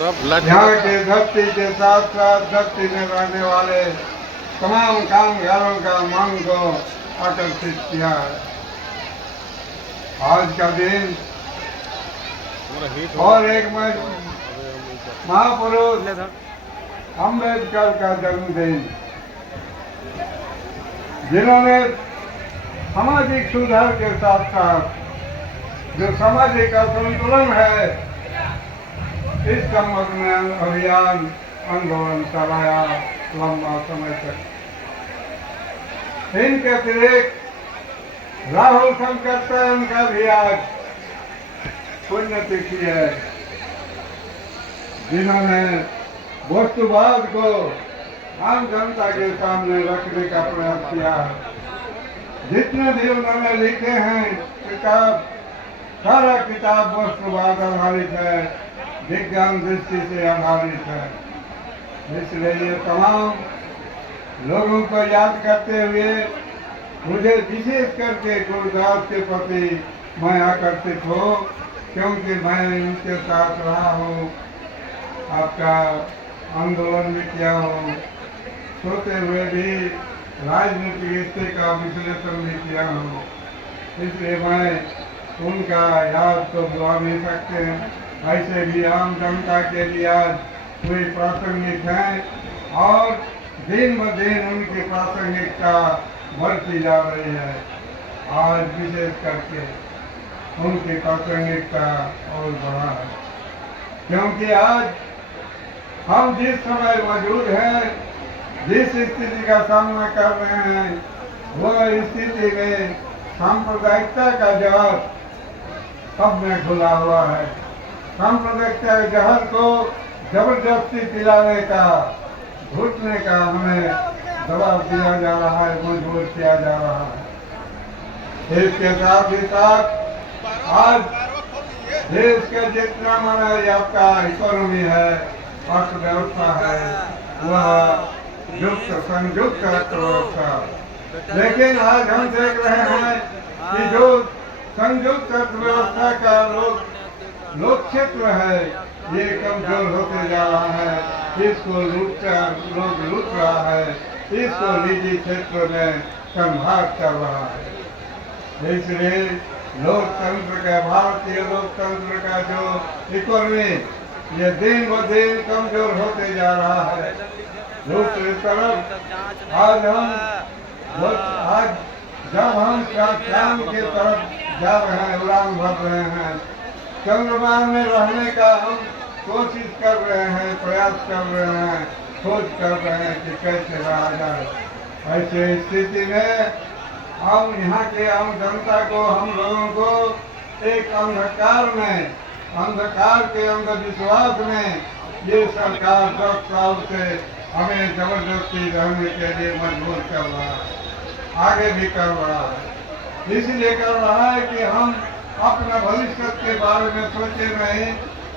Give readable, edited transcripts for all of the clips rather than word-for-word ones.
यहाँ के धरती के साथ साथ धरती में रहने वाले तमाम कामगारों का मन को आकर्षित किया है। आज का दिन और एक महापुरुष अम्बेडकर का जन्मदिन, जिन्होंने सामाजिक सुधार के साथ साथ जो सामाजिक असंतुलन है इस संबंध में अभियान आंदोलन चलाया लंबा समय तक। इनके अतिरिक्त राहुल शंकर का भी आज पुण्यतिथि है, जिन्होंने वस्तुवाद को आम जनता के सामने रखने का प्रयास किया है। जितने भी उन्होंने लिखे हैं किताब, सारा किताब वस्तुवाद आधारित है, विज्ञान दृष्टि से आधारित है। इसलिए ये तमाम लोगों को याद करते हुए मुझे विशेष करके गुरुदास के प्रति मैं आकर्षित हूँ, क्योंकि मैं उनके साथ रहा हूँ, आपका आंदोलन भी किया हूँ, सोते हुए भी राजनीतिक हिस्से का विश्लेषण भी किया हूँ। इसलिए मैं उनका याद तो भुला नहीं सकते हैं। ऐसे भी आम जनता के लिए आज वे प्रासंगिक हैं और दिन ब दिन उनकी प्रासंगिकता बढ़ती जा रही है। आज विशेष करके उनकी प्रासंगिकता और बढ़ा है, क्योंकि आज हम जिस समय मौजूद हैं, जिस स्थिति का सामना कर रहे हैं, वह स्थिति में सांप्रदायिकता का जहर सब में घुला हुआ है। सांप्रदायिकता के जहर को जबरदस्ती पिलाने का, घुटने का हमें दबाव दिया जा रहा है, मजबूर किया जा रहा है। इसके साथ ही साथ आज देश का जितना माना आपका इकोनॉमी है, अर्थव्यवस्था है, वह युक्त संयुक्त अर्थव्यवस्था, लेकिन आज हम देख रहे हैं कि जो संयुक्त अर्थव्यवस्था का लोक क्षेत्र है, ये कमजोर होते जा रहा है। इसको लोग लूट रहा है, इसको निजी क्षेत्र में कन्वर्ट कर रहा है। इसलिए लोकतंत्र का, भारतीय लोकतंत्र का जो इकोनॉमी, ये दिन ब दिन कमजोर होते जा रहा है। दूसरी तरफ आज जब हम चांद की तरफ जा रहे हैं, उड़ान भर रहे हैं, चंद्रमा में रहने का हम कोशिश कर रहे हैं, प्रयास कर रहे हैं, खोज कर रहे हैं कि कैसे रहा जाए। ऐसे स्थिति में हम यहाँ के आम जनता को, हम लोगों को एक अंधकार के अंधविश्वास में ये सरकार 10 साल से हमें जबरदस्ती रहने के लिए मजबूर कर रहा है, आगे भी कर रहा है। इसलिए कर रहा है कि हम अपने भविष्य के बारे में सोचे नहीं,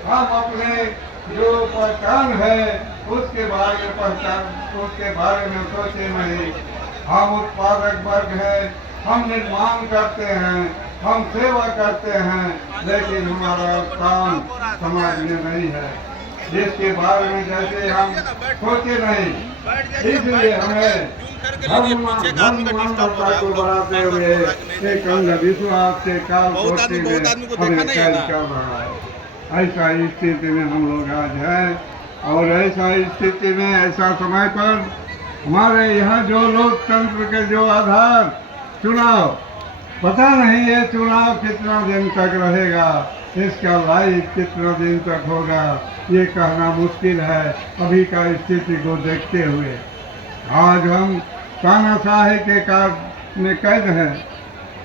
हम अपने जो पहचान है उसके बारे में सोचे नहीं। हम उत्पादक वर्ग है, हम निर्माण करते हैं, हम सेवा करते हैं, लेकिन हमारा काम समाज में नहीं है, जिसके बारे में जैसे हम सोचे नहीं। इसलिए हमें मानवता को बढ़ाते हुए एक अंधविश्वास से काल कोटि में हमें कैद कर रहा है। ऐसा स्थिति में हम लोग आज हैं, और ऐसा स्थिति में, ऐसा समय पर हमारे यहाँ जो लोकतंत्र के जो आधार चुनाव, पता नहीं ये चुनाव कितना दिन तक रहेगा, इसका लाइफ कितना दिन तक होगा, ये कहना मुश्किल है अभी का स्थिति को देखते हुए। आज हम तानाशाही के काल में कैद हैं,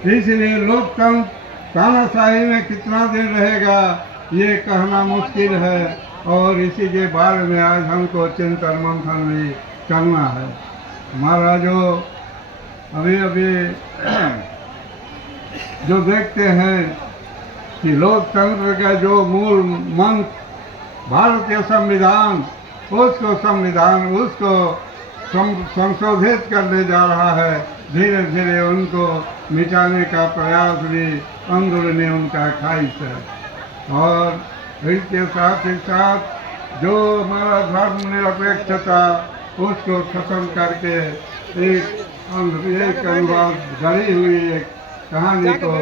इसलिए लोकतंत्र तानाशाही में कितना दिन रहेगा ये कहना मुश्किल है, और इसी के बारे में आज हमको चिंतन मंथन भी करना है। हमारा जो अभी जो देखते हैं कि लोकतंत्र का जो मूल मंत्र भारतीय संविधान, उसको संशोधित करने जा रहा है। धीरे धीरे उनको मिटाने का प्रयास भी आंदोलन उनका ख्वाहिश है। और इसके साथ ही साथ जो हमारा धर्मनिरपेक्षता उसको खत्म करके एक अनुवाद गढ़ी हुई एक कहानी को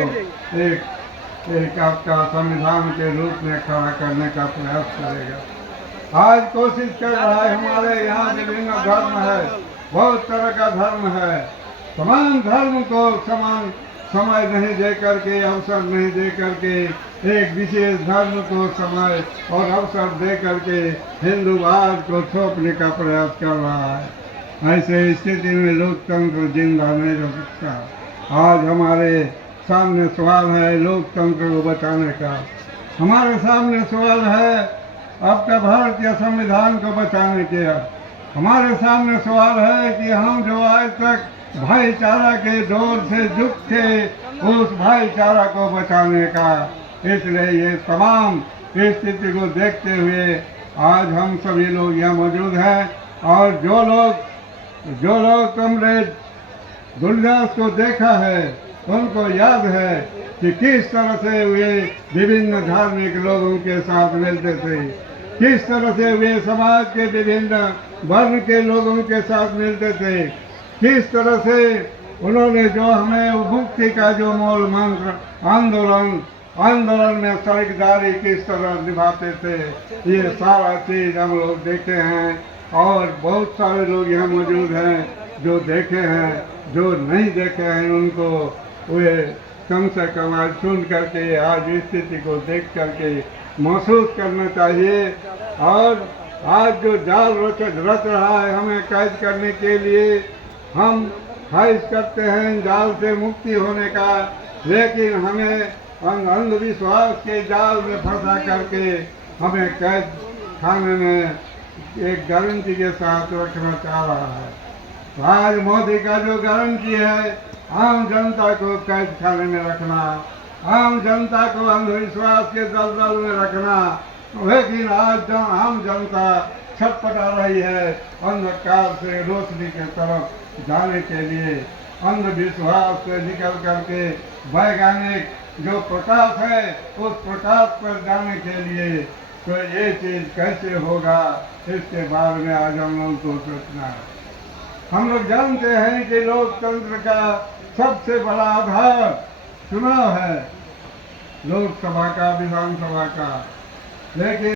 एक आपका संविधान के रूप में खड़ा करने का प्रयास करेगा। आज कोशिश कर रहा है, हमारे यहाँ विभिन्न धर्म है, बहुत तरह का धर्म है, समान धर्म को समान समय नहीं दे करके, अवसर नहीं दे करके, एक विशेष धर्म को समय और अवसर दे करके हिंदूवाद को थोपने का प्रयास कर रहा है। ऐसे स्थिति में लोकतंत्र जिंदा नहीं रह सकता। आज हमारे सामने सवाल है लोकतंत्र को बचाने का। हमारे सामने सवाल है आपका भारतीय संविधान को बचाने के। हमारे सामने सवाल है कि हम जो आज तक भाईचारा के डोर से जुट थे, उस भाईचारा को बचाने का। इसलिए ये तमाम स्थिति को देखते हुए आज हम सभी लोग यहाँ मौजूद हैं, और जो लोग कमरेड गुरदास को देखा है उनको याद है कि किस तरह से वे विभिन्न धार्मिक लोगों के साथ मिलते थे, किस तरह से वे समाज के विभिन्न वर्ण के लोगों के साथ मिलते थे, किस तरह से उन्होंने जो हमें मुक्ति का जो मूल मंत्र आंदोलन में साझेदारी किस तरह निभाते थे, ये सारा चीज हम लोग देखे हैं। और बहुत सारे लोग यहाँ मौजूद हैं जो देखे हैं, जो नहीं देखे हैं उनको वे कम से कम आज सुन करके, आज स्थिति को देख करके महसूस करना चाहिए। और आज जो जाल रच रहा है हमें कैद करने के लिए, हम ख्वाहिश करते हैं जाल से मुक्ति होने का, लेकिन हमें अंधविश्वास के जाल में फंसा करके हमें कैद खाने में एक गारंटी के साथ रखना चाह रहा है। तो आज मोदी का जो गारंटी है आम जनता को कैद खाने में रखना, आम जनता को अंधविश्वास के दलदल में रखना, लेकिन आज आम जनता छटपटा रही है अंधकार से रोशनी की तरफ जाने के लिए, अंधविश्वास से निकल करके वैज्ञानिक जो प्रकाश है उस प्रकाश पर जाने के लिए। तो ये चीज कैसे होगा, इसके बारे में आज हम लोग को सोचना है। हम लोग जानते हैं कि लोकतंत्र का सबसे बड़ा आधार चुनाव है, लोकसभा का, विधानसभा का, लेकिन